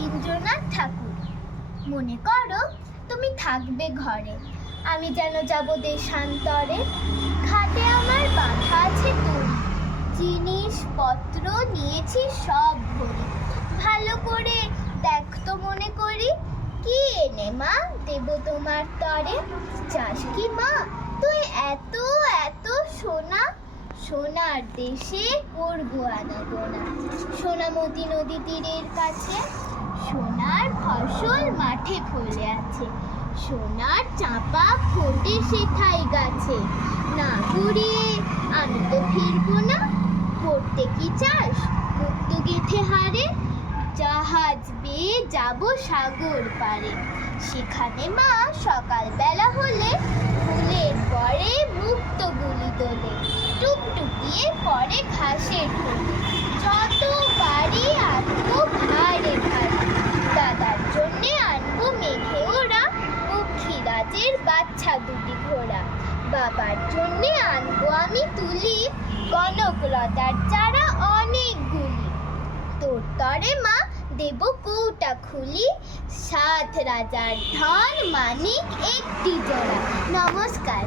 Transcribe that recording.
রবীন্দ্রনাথ ঠাকুর। মনে করো তুমি থাকবে ঘরে, আমি যেন যাব দেশান্তরে। খাটে আমার বাঁধা আছে তরি, জিনিসপত্র নিয়েছি সব ভরি। ভালো করে দেখতো মনে করি, কি এনে মা দেব তোমার তরে। চাস কি মা তুই এত এত সোনা, সোনার দেশে করবো আনাগোনা। সোনামতি নদী তীরের কাছে, সোনার ফসল মাঠে ফলে আছে। সোনার চাপা ফোটে সেথায় গাছে। না কুড়িয়ে আমি তো ফিরবো না। পড়তে কি চাস মুক্ত গেথে হারে, জাহাজ বেয়ে যাব সাগর পারে। সেখানে মা সকালবেলা হলে ফুলের পরে মুক্ত গুলি তোলে। টুকটুকিয়ে পরে ঘাসের ঢোলে, যত বাড়ি আনবো ভারে ভারে। দাদার জন্যে আনবো মেঘে ওরা, পক্ষীরাজের বাচ্চা দুটি ঘোড়া। বাবার জন্যে আনবো আমি তুলি, কনকলতার চারা অনেকগুলি। তোর তরে মা দেব কৌটা খুলি, 7 রাজার ধন মানিক একটি জোড়া। নমস্কার।